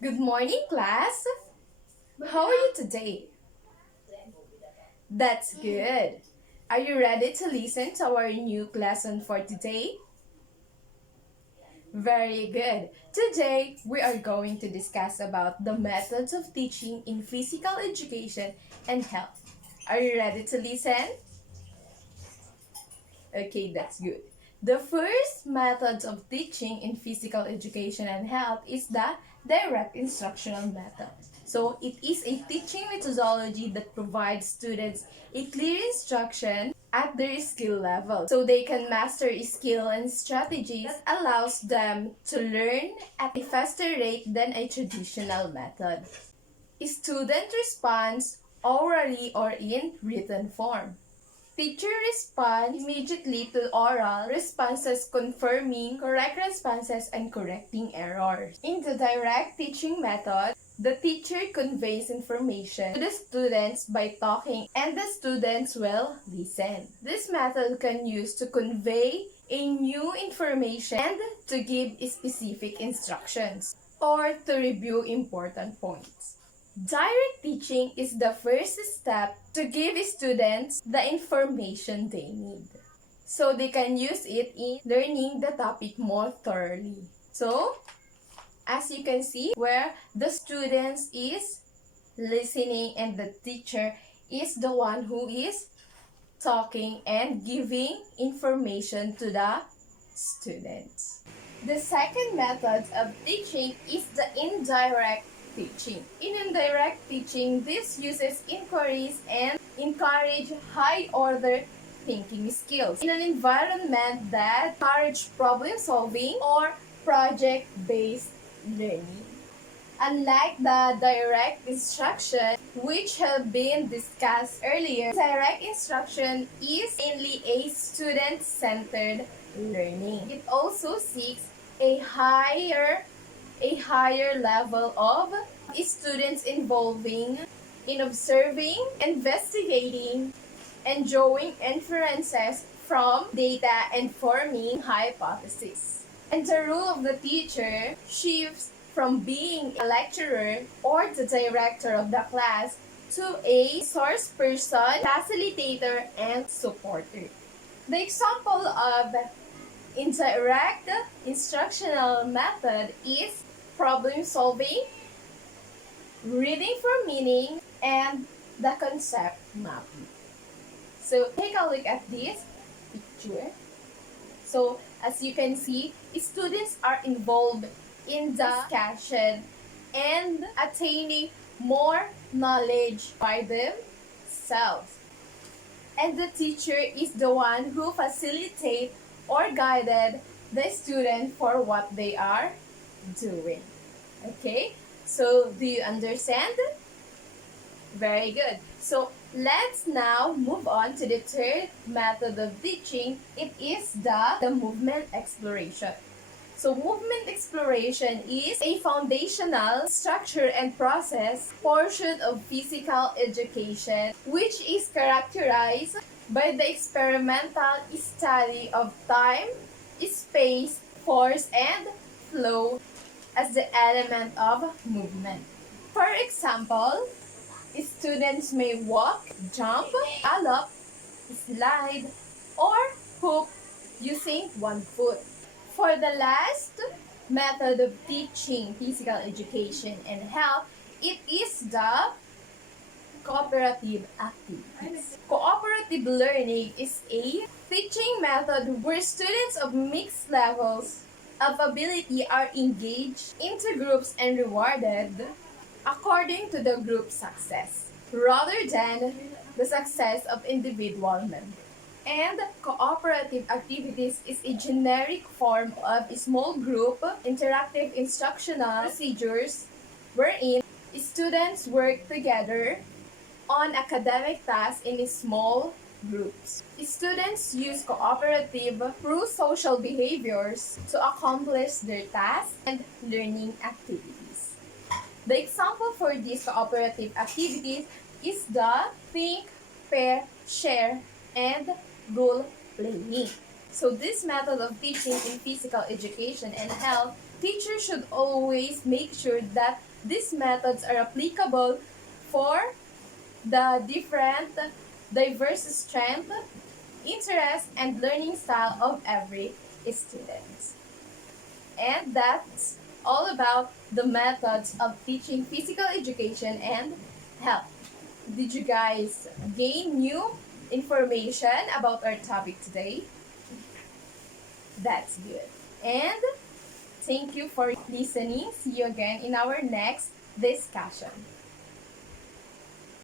Good morning, class. How are you today? That's good. Are you ready to listen to our new lesson for today? Very good. Today, we are going to discuss about the methods of teaching in physical education and health. Are you ready to listen? Okay, that's good. The first method of teaching in physical education and health is the direct instructional method. So, it is a teaching methodology that provides students a clear instruction at their skill level so they can master a skill and strategies that allows them to learn at a faster rate than a traditional method. A student responds orally or in written form. Teacher responds immediately to oral responses, confirming correct responses and correcting errors. In the direct teaching method, the teacher conveys information to the students by talking and the students will listen. This method can use to convey a new information and to give specific instructions or to review important points. Direct teaching is the first step to give students the information they need so they can use it in learning the topic more thoroughly. So, as you can see, where the students is listening and the teacher is the one who is talking and giving information to the students. The second method of teaching is the indirect teaching. In indirect teaching, this uses inquiries and encourage high-order thinking skills in an environment that encourages problem solving or project-based learning. Unlike the direct instruction, which have been discussed earlier, direct instruction is mainly a student-centered learning. It also seeks a higher level of students involving in observing, investigating, and drawing inferences from data and forming hypotheses. And the role of the teacher shifts from being a lecturer or the director of the class to a source person, facilitator, and supporter. The example of indirect instructional method is problem solving, reading for meaning, and the concept mapping. So take a look at this picture. So as you can see, students are involved in the discussion and attaining more knowledge by themselves. And the teacher is the one who facilitates or guided the student for what they are doing. Okay? So do you understand? Very good. So let's now move on to the third method of teaching. It is the movement exploration. So movement exploration is a foundational structure and process portion of physical education which is characterized by the experimental study of time, space, force, and flow as the element of movement. For example, students may walk, jump, gallop, slide, or hoop using one foot. For the last method of teaching physical education and health, it is the cooperative activities. Cooperative learning is a teaching method where students of mixed levels of ability are engaged into groups and rewarded according to the group success, rather than the success of individual members. And cooperative activities is a generic form of small group interactive instructional procedures wherein students work together on academic tasks in small groups. Students use cooperative pro-social behaviors to accomplish their tasks and learning activities. The example for these cooperative activities is the think, pair, share, and role playing. So this method of teaching in physical education and health teachers should always make sure that these methods are applicable for the different diverse strength, interest, and learning style of every student. And that's all about the methods of teaching physical education and health. Did you guys gain new information about our topic today? That's good. And thank you for listening. See you again in our next discussion.